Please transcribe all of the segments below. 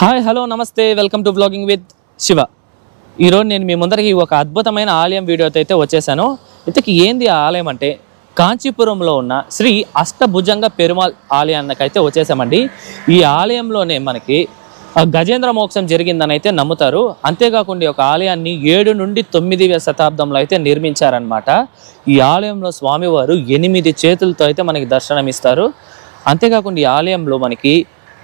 Hi hello నమస్తే welcome to vlogging with Shiva. ఈరోజు నేను మీ ముందరికి ఒక అద్భుతమైన ఆలయం వీడియోతో అయితే వచ్చేసాను. ఇంతకీ ఏంది ఆ ఆలయం అంటే కాంచీపురంలో ఉన్న శ్రీ అష్టభుజంగ పెరుమాళ్ ఆలయానికి అయితే వచ్చేసామండి. ఈ ఆలయంలోనే మనకి గజేంద్ర మోక్షం జరిగిందని అయితే నమ్ముతారు. అంతేకాకుండా ఈ యొక్క ఆలయాన్ని 7 నుండి 9వ శతాబ్దంలో అయితే నిర్మించారనమాట. ఈ ఆలయంలో స్వామివారు 8 చేతులతో అయితే మనకి దర్శనమిస్తారు. అంతేకాకుండా ఈ ఆలయంలో మనకి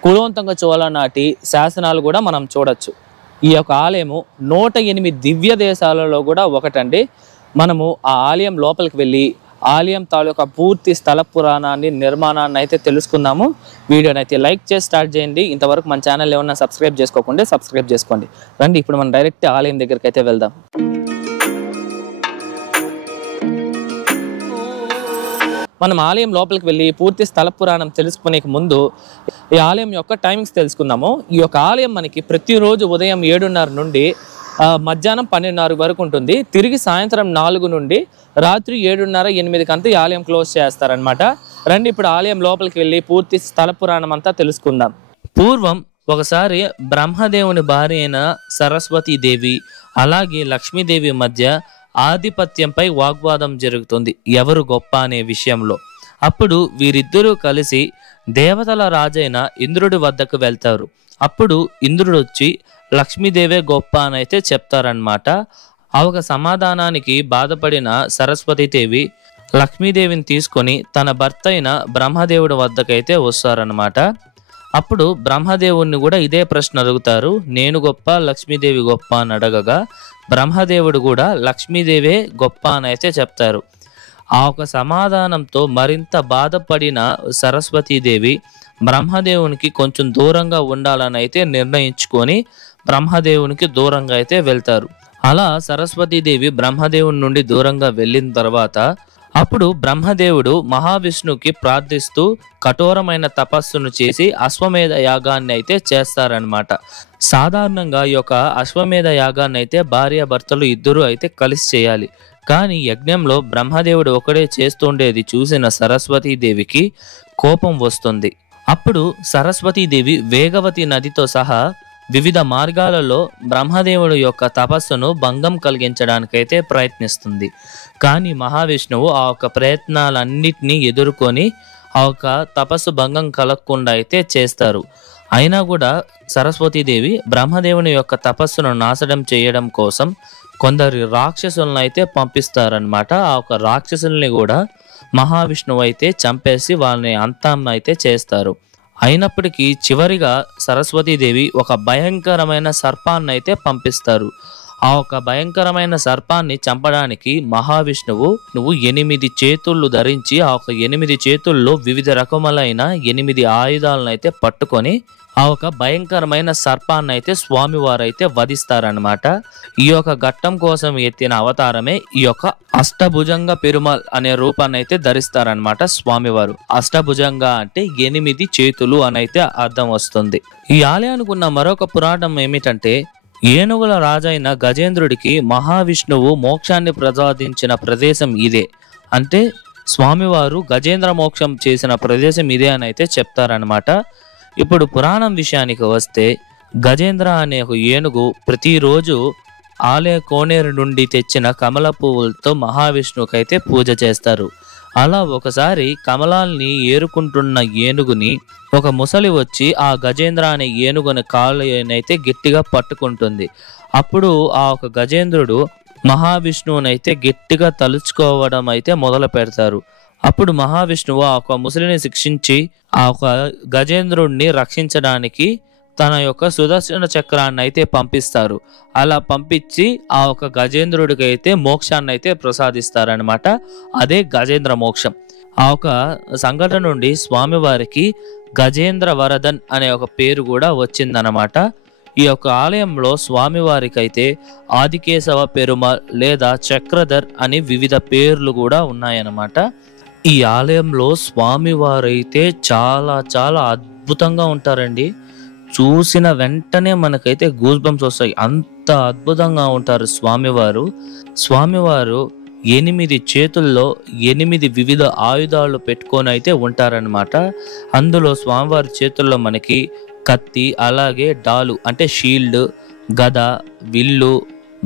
కులవంతంగ చోళ నాటి శాసనాలు కూడా మనం చూడొచ్చు. ఈ యొక్క ఆలయము 108 దివ్య దేశాలలో కూడా ఒకటండి. మనము ఆ ఆలయం లోపలికి వెళ్ళి ఆలయం తాలూకా పూర్తి స్థల పురాణాన్ని నిర్మాణాన్ని అయితే తెలుసుకుందాము. వీడియోని అయితే లైక్ చేసి స్టార్ట్ చేయండి. ఇంతవరకు మన ఛానల్ ఏమన్నా సబ్స్క్రైబ్ చేసుకోకుండా సబ్స్క్రైబ్ చేసుకోండి. రండి ఇప్పుడు మనం డైరెక్ట్ ఆలయం దగ్గరికి అయితే వెళ్దాం. మనం ఆలయం లోపలికి వెళ్ళి పూర్తి స్థల పురాణం తెలుసుకునే ముందు ఈ ఆలయం యొక్క టైమింగ్స్ తెలుసుకుందాము. ఈ యొక్క ఆలయం మనకి ప్రతిరోజు ఉదయం 7:30 నుండి మధ్యాహ్నం 12:30 వరకు ఉంటుంది. తిరిగి సాయంత్రం 4 నుండి రాత్రి 7:30, 8 కంతా ఈ ఆలయం క్లోజ్ చేస్తారనమాట. రండి ఇప్పుడు ఆలయం లోపలికి వెళ్ళి పూర్తి స్థల పురాణం అంతా తెలుసుకుందాం. పూర్వం ఒకసారి బ్రహ్మదేవుని భార్య అయిన సరస్వతీదేవి అలాగే లక్ష్మీదేవి మధ్య ఆధిపత్యంపై వాగ్వాదం జరుగుతుంది, ఎవరు గొప్ప అనే విషయంలో. అప్పుడు వీరిద్దరూ కలిసి దేవతల రాజైన ఇంద్రుడి వద్దకు వెళ్తారు. అప్పుడు ఇంద్రుడు వచ్చి లక్ష్మీదేవే గొప్ప అని అయితే చెప్తారనమాట. ఆ ఒక సమాధానానికి బాధపడిన సరస్వతీదేవి లక్ష్మీదేవిని తీసుకొని తన భర్త అయిన బ్రహ్మదేవుడి వద్దకైతే వస్తారనమాట. అప్పుడు బ్రహ్మదేవుడిని కూడా ఇదే ప్రశ్న అడుగుతారు, నేను గొప్ప లక్ష్మీదేవి గొప్ప అని అడగగా బ్రహ్మదేవుడు కూడా లక్ష్మీదేవే గొప్ప అని అయితే చెప్తారు. ఆ ఒక సమాధానంతో మరింత బాధపడిన సరస్వతీదేవి బ్రహ్మదేవునికి కొంచెం దూరంగా ఉండాలని అయితే నిర్ణయించుకొని బ్రహ్మదేవునికి దూరంగా అయితే వెళ్తారు. అలా సరస్వతీదేవి బ్రహ్మదేవుని నుండి దూరంగా వెళ్ళిన తర్వాత అప్పుడు బ్రహ్మదేవుడు మహావిష్ణువుకి ప్రార్థిస్తూ కఠోరమైన తపస్సును చేసి అశ్వమేధ యాగాన్ని అయితే చేస్తారనమాట. సాధారణంగా ఈ యొక్క అశ్వమేధ యాగాన్ని అయితే భార్యాభర్తలు ఇద్దరు అయితే కలిసి చేయాలి. కానీ యజ్ఞంలో బ్రహ్మదేవుడు ఒకడే చేస్తుండేది చూసిన సరస్వతీదేవికి కోపం వస్తుంది. అప్పుడు సరస్వతీదేవి వేగవతి నదితో సహా వివిధ మార్గాలలో బ్రహ్మదేవుడు యొక్క తపస్సును భంగం కలిగించడానికైతే ప్రయత్నిస్తుంది. కానీ మహావిష్ణువు ఆ యొక్క ప్రయత్నాలన్నిటినీ ఎదుర్కొని ఆ యొక్క తపస్సు భంగం కలగకుండా అయితే చేస్తారు. అయినా కూడా సరస్వతీదేవి బ్రహ్మదేవుని యొక్క తపస్సును నాశనం చేయడం కోసం కొందరు రాక్షసులను అయితే పంపిస్తారనమాట. ఆ యొక్క రాక్షసుల్ని కూడా మహావిష్ణువు అయితే చంపేసి వాళ్ళని అంతం అయితే చేస్తారు. అయినప్పటికీ చివరిగా సరస్వతీదేవి ఒక భయంకరమైన సర్పాన్ని అయితే పంపిస్తారు. ఆ ఒక భయంకరమైన సర్పాన్ని చంపడానికి మహావిష్ణువు 8 చేతుళ్ళు ధరించి ఆ ఒక 8 చేతుల్లో వివిధ రకములైన 8 ఆయుధాలను అయితే పట్టుకొని ఆ ఒక భయంకరమైన సర్పాన్ని అయితే స్వామివారైతే వధిస్తారనమాట. ఈ యొక్క ఘట్టం కోసం ఎత్తిన అవతారమే ఈ యొక్క అష్టభుజంగ పెరుమాళ్ అనే రూపాన్ని అయితే ధరిస్తారనమాట స్వామివారు. అష్టభుజంగ అంటే 8 చేతులు అని అయితే అర్థం వస్తుంది. ఈ ఆలయానికి ఉన్న మరొక పురాణం ఏమిటంటే ఏనుగుల రాజైన గజేంద్రుడికి మహావిష్ణువు మోక్షాన్ని ప్రసాదించిన ప్రదేశం ఇదే. అంటే స్వామివారు గజేంద్ర మోక్షం చేసిన ప్రదేశం ఇదే అని అయితే చెప్తారనమాట. ఇప్పుడు పురాణం విషయానికి వస్తే గజేంద్ర అనే ఒక ఏనుగు ప్రతిరోజు ఆలయ కోనేరు నుండి తెచ్చిన కమల పువ్వులతో మహావిష్ణువుకి అయితే పూజ చేస్తారు. అలా ఒకసారి కమలాల్ని ఏరుకుంటున్న ఏనుగుని ఒక ముసలి వచ్చి ఆ గజేంద్ర అనే ఏనుగుని కాళ్ళనైతే గట్టిగా పట్టుకుంటుంది. అప్పుడు ఆ ఒక గజేంద్రుడు మహావిష్ణువునైతే గట్టిగా తలుచుకోవడం అయితే మొదలు పెడతారు. అప్పుడు మహావిష్ణువు ఆ ఒక ముసలిని శిక్షించి ఆ ఒక గజేంద్రుడిని రక్షించడానికి తన యొక్క సుదర్శన చక్రాన్ని అయితే పంపిస్తారు. అలా పంపించి ఆ ఒక గజేంద్రుడికి అయితే మోక్షాన్ని అయితే ప్రసాదిస్తారనమాట. అదే గజేంద్ర మోక్షం. ఆ ఒక సంఘటన నుండి స్వామివారికి గజేంద్ర వరదన్ అనే ఒక పేరు కూడా వచ్చిందనమాట. ఈ యొక్క ఆలయంలో స్వామివారికి అయితే ఆదికేశవ పెరుమాళ్ లేదా చక్రధర్ అని వివిధ పేర్లు కూడా ఉన్నాయన్నమాట. ఈ ఆలయంలో స్వామివారైతే చాలా చాలా అద్భుతంగా ఉంటారండి. చూసిన వెంటనే మనకైతే గూస్ బంప్స్ వస్తాయి, అంత అద్భుతంగా ఉంటారు స్వామివారు. స్వామివారు 8 చేతుల్లో 8 వివిధ ఆయుధాలు పెట్టుకొని అయితే ఉంటారనమాట. అందులో స్వామివారి చేతుల్లో మనకి కత్తి, అలాగే డాలు అంటే షీల్డ్, గద, విల్లు,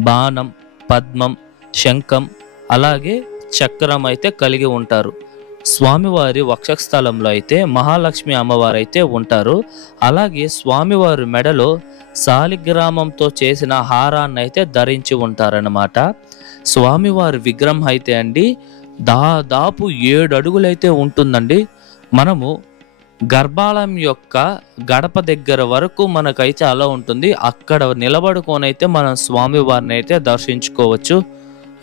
బాణం, పద్మం, శంఖం, అలాగే చక్రం అయితే కలిగి ఉంటారు. స్వామివారి వక్షస్థలంలో అయితే మహాలక్ష్మి అమ్మవారు అయితే ఉంటారు. అలాగే స్వామివారి మెడలో శాలిగ్రామంతో చేసిన హారాన్ని అయితే ధరించి ఉంటారన్నమాట. స్వామివారి విగ్రహం అయితే అండి దాదాపు 7 అడుగులైతే ఉంటుందండి. మనము గర్భాలయం యొక్క గడప దగ్గర వరకు మనకైతే అలా ఉంటుంది. అక్కడ నిలబడుకొనైతే మనం స్వామివారిని అయితే దర్శించుకోవచ్చు.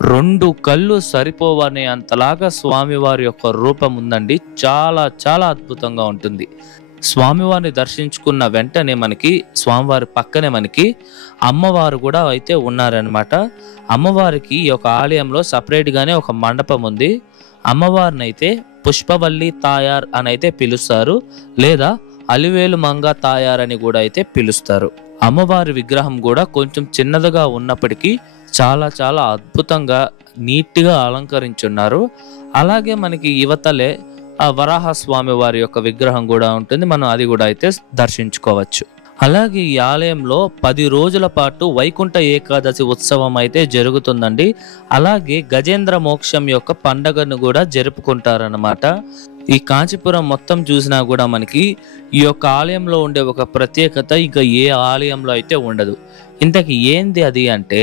2 కళ్ళు సరిపోవనే అంతలాగా స్వామివారి యొక్క రూపం ఉందండి. చాలా చాలా అద్భుతంగా ఉంటుంది. స్వామివారిని దర్శించుకున్న వెంటనే మనకి స్వామివారి పక్కనే మనకి అమ్మవారు కూడా అయితే ఉన్నారనమాట. అమ్మవారికి ఈ యొక్క ఆలయంలో సపరేట్గానే ఒక మండపం ఉంది. అమ్మవారిని అయితే పుష్పవల్లి తాయార్ అని అయితే పిలుస్తారు, లేదా అలివేలు మంగ తాయార్ అని కూడా అయితే పిలుస్తారు. అమ్మవారి విగ్రహం కూడా కొంచెం చిన్నదిగా ఉన్నప్పటికీ చాలా చాలా అద్భుతంగా నీట్గా అలంకరించున్నారు. అలాగే మనకి యువతలే వరాహస్వామి వారి యొక్క విగ్రహం కూడా ఉంటుంది. మనం అది కూడా అయితే దర్శించుకోవచ్చు. అలాగే ఈ ఆలయంలో 10 రోజుల పాటు వైకుంఠ ఏకాదశి ఉత్సవం అయితే జరుగుతుందండి. అలాగే గజేంద్ర మోక్షం యొక్క పండగను కూడా జరుపుకుంటారన్నమాట. ఈ కాంచీపురం మొత్తం చూసినా కూడా మనకి ఈ యొక్క ఆలయంలో ఉండే ఒక ప్రత్యేకత ఇంకా ఏ ఆలయంలో అయితే ఉండదు. ఇంతకీ ఏంది అది అంటే,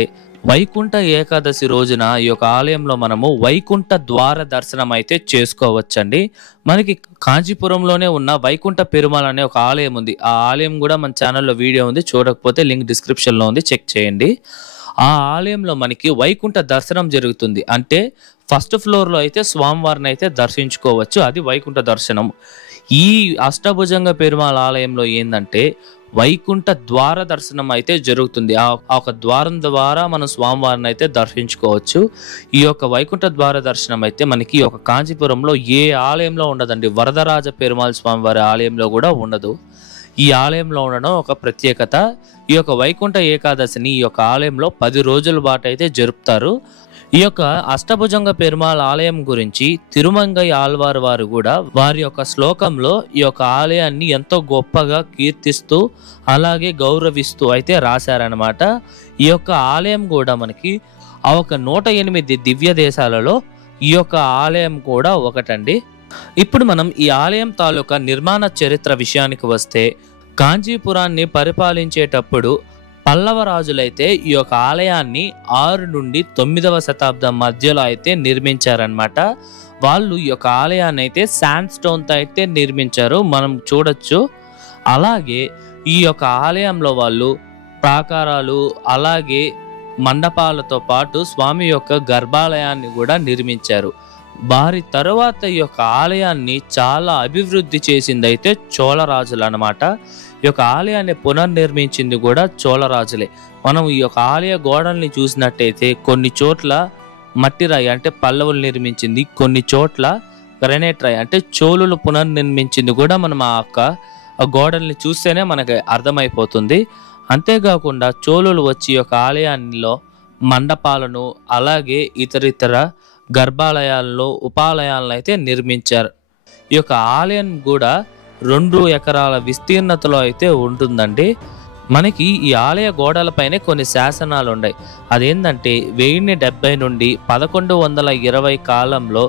వైకుంఠ ఏకాదశి రోజున ఈ యొక్క ఆలయంలో మనము వైకుంఠ ద్వార దర్శనం అయితే చేసుకోవచ్చండి. మనకి కాంచీపురంలోనే ఉన్న వైకుంఠ పెరుమాళ్ అనే ఒక ఆలయం ఉంది. ఆ ఆలయం కూడా మన ఛానల్లో వీడియో ఉంది, చూడకపోతే లింక్ డిస్క్రిప్షన్లో ఉంది, చెక్ చేయండి. ఆ ఆలయంలో మనకి వైకుంఠ దర్శనం జరుగుతుంది. అంటే ఫస్ట్ ఫ్లోర్లో అయితే స్వామివారిని అయితే దర్శించుకోవచ్చు. అది వైకుంఠ దర్శనం. ఈ అష్టభుజంగ పెరుమాళ్ ఆలయంలో ఏంటంటే వైకుంఠ ద్వార దర్శనం అయితే జరుగుతుంది. ఆ ఒక ద్వారం ద్వారా మనం స్వామివారిని అయితే దర్శించుకోవచ్చు. ఈ యొక్క వైకుంఠ ద్వార దర్శనం అయితే మనకి ఒక కాంచీపురంలో ఏ ఆలయంలో ఉండదండి. వరదరాజ పెరుమాళ్ స్వామివారి ఆలయంలో కూడా ఉండదు. ఈ ఆలయంలో ఉండడం ఒక ప్రత్యేకత. ఈ యొక్క వైకుంఠ ఏకాదశిని ఈ యొక్క ఆలయంలో 10 రోజుల పాటు అయితే జరుపుతారు. ఈ యొక్క అష్టభుజంగ పెరుమాళ్ ఆలయం గురించి తిరుమంగై ఆళ్వార్ వారు కూడా వారి యొక్క శ్లోకంలో ఈ యొక్క ఆలయాన్ని ఎంతో గొప్పగా కీర్తిస్తూ అలాగే గౌరవిస్తూ అయితే రాశారనమాట. ఈ యొక్క ఆలయం కూడా మనకి ఆ ఒక 108 దివ్య దేశాలలో ఈ యొక్క ఆలయం కూడా ఒకటండి. ఇప్పుడు మనం ఈ ఆలయం తాలూకా నిర్మాణ చరిత్ర విషయానికి వస్తే, కాంచీపురాన్ని పరిపాలించేటప్పుడు పల్లవ రాజులైతే ఈ యొక్క ఆలయాన్ని 6 నుండి 9వ శతాబ్దం మధ్యలో అయితే నిర్మించారనమాట. వాళ్ళు ఈ యొక్క ఆలయాన్ని అయితే శాండ్ స్టోన్తో అయితే నిర్మించారు, మనం చూడొచ్చు. అలాగే ఈ యొక్క ఆలయంలో వాళ్ళు ప్రాకారాలు అలాగే మండపాలతో పాటు స్వామి యొక్క గర్భాలయాన్ని కూడా నిర్మించారు. వారి తరువాత ఈ యొక్క ఆలయాన్ని చాలా అభివృద్ధి చేసింది అయితే చోళరాజులు అన్నమాట. ఈ యొక్క ఆలయాన్ని పునర్నిర్మించింది కూడా చోళరాజులే. మనం ఈ యొక్క ఆలయ గోడల్ని చూసినట్టయితే కొన్ని చోట్ల మట్టి రాయి అంటే పల్లవులు నిర్మించింది, కొన్ని చోట్ల గ్రనైట్ రాయి అంటే చోళులు పునర్నిర్మించింది కూడా మనం ఆ గోడల్ని చూస్తేనే మనకి అర్థమైపోతుంది. అంతేకాకుండా చోళులు వచ్చి ఈ యొక్క ఆలయాల్లో మండపాలను అలాగే ఇతరితర గర్భాలయాల్లో ఉపాలయాలను అయితే నిర్మించారు. ఈ యొక్క ఆలయం కూడా 2 ఎకరాల విస్తీర్ణతలో అయితే ఉంటుందండి. మనకి ఈ ఆలయ గోడలపైనే కొన్ని శాసనాలు ఉన్నాయి. అదేంటంటే 1070 నుండి 1120 కాలంలో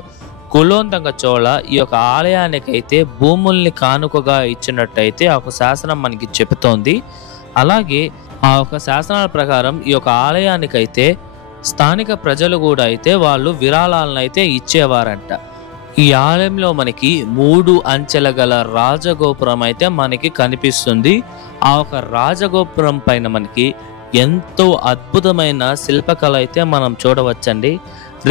కులోత్తుంగ చోళ ఈ యొక్క ఆలయానికైతే భూముల్ని కానుకగా ఇచ్చినట్టయితే ఒక శాసనం మనకి చెబుతోంది. అలాగే ఆ ఒక శాసనాల ప్రకారం ఈ యొక్క ఆలయానికైతే స్థానిక ప్రజలు కూడా అయితే వాళ్ళు విరాళాలను అయితే ఇచ్చేవారంట. ఈ ఆలయంలో మనకి 3 అంచెల గల రాజగోపురం అయితే మనకి కనిపిస్తుంది. ఆ ఒక రాజగోపురం పైన మనకి ఎంతో అద్భుతమైన శిల్పకళ అయితే మనం చూడవచ్చండి.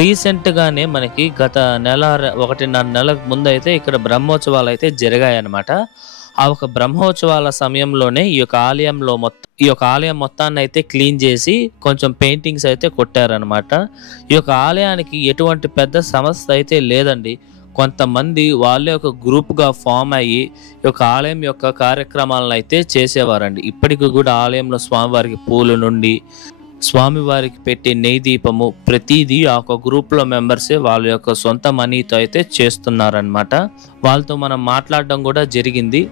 రీసెంట్గానే మనకి గత 1.5 నెలల ముందు అయితే ఇక్కడ బ్రహ్మోత్సవాలు అయితే జరిగాయన్నమాట. ఆ ఒక బ్రహ్మోత్సవాల సమయంలోనే ఈ యొక్క ఆలయం మొత్తాన్ని అయితే క్లీన్ చేసి కొంచెం పెయింటింగ్స్ అయితే కొట్టారనమాట. ఈ యొక్క ఆలయానికి ఎటువంటి పెద్ద సమస్య అయితే లేదండి. కొంతమంది వాళ్ళే ఒక గ్రూప్గా ఫామ్ అయ్యి ఈ యొక్క ఆలయం యొక్క కార్యక్రమాలను అయితే చేసేవారండి. ఇప్పటికి కూడా ఆలయంలో స్వామివారికి పూలు నుండి స్వామివారికి పెట్టే నెయ్యి దీపము ప్రతిదీ ఆ ఒక గ్రూప్లో మెంబర్సే వాళ్ళ యొక్క సొంత మనీతో అయితే చేస్తున్నారనమాట. వాళ్ళతో మనం మాట్లాడడం కూడా జరిగింది.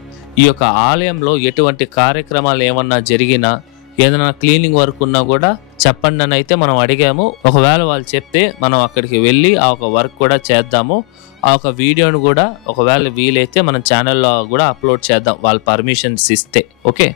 ఈ యొక్క ఆలయంలో ఎటువంటి కార్యక్రమాలు ఏమన్నా జరిగినా, ఏదైనా క్లీనింగ్ వర్క్ ఉన్నా కూడా చెప్పండి అని అయితే మనం అడిగాము. ఒకవేళ వాళ్ళు చెప్తే మనం అక్కడికి వెళ్ళి ఆ ఒక వర్క్ కూడా చేద్దాము. ఆ ఒక వీడియోను కూడా ఒకవేళ వీలైతే మన ఛానల్లో కూడా అప్లోడ్ చేద్దాం, వాళ్ళ పర్మిషన్స్ ఇస్తే. ఓకే,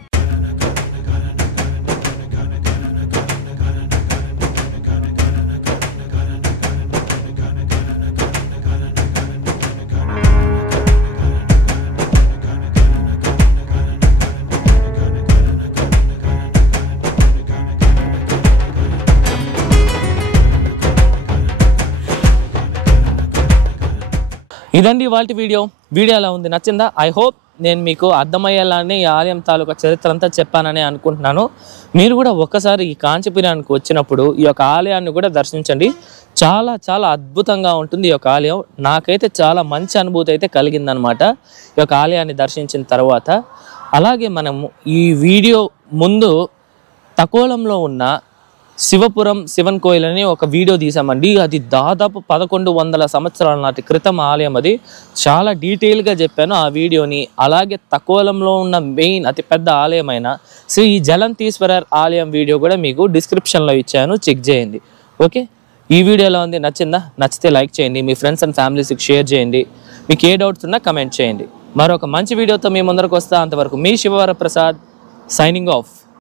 ఇదండి ఇవాల్టి వీడియో ఎలా ఉంది, నచ్చిందా? ఐ హోప్ నేను మీకు అర్థమయ్యేలానే ఈ ఆలయం తాలూకా చరిత్ర అంతా చెప్పానని అనుకుంటున్నాను. మీరు కూడా ఒక్కసారి ఈ కాంచీపురానికి వచ్చినప్పుడు ఈ యొక్క ఆలయాన్ని కూడా దర్శించండి. చాలా చాలా అద్భుతంగా ఉంటుంది ఈ యొక్క ఆలయం. నాకైతే చాలా మంచి అనుభూతి అయితే కలిగిందనమాట ఈ యొక్క ఆలయాన్ని దర్శించిన తర్వాత. అలాగే మనము ఈ వీడియో ముందు తకోలంలో ఉన్న శివపురం శివన్ కోయిల్ అని ఒక వీడియో తీసామండి. అది దాదాపు 1100 సంవత్సరాల నాటి క్రితం ఆలయం. అది చాలా డీటెయిల్గా చెప్పాను ఆ వీడియోని. అలాగే తకోలంలో ఉన్న మెయిన్ అతిపెద్ద ఆలయమైన శ్రీ జలంతీశ్వరర్ ఆలయం వీడియో కూడా మీకు డిస్క్రిప్షన్లో ఇచ్చాను, చెక్ చేయండి. ఓకే, ఈ వీడియో ఎలా ఉంది, నచ్చిందా? నచ్చితే లైక్ చేయండి, మీ ఫ్రెండ్స్ అండ్ ఫ్యామిలీస్కి షేర్ చేయండి. మీకు ఏ డౌట్స్ ఉన్నా కమెంట్ చేయండి. మరొక మంచి వీడియోతో మీ ముందరకు వస్తా. అంతవరకు మీ శివవరప్రసాద్ సైనింగ్ ఆఫ్.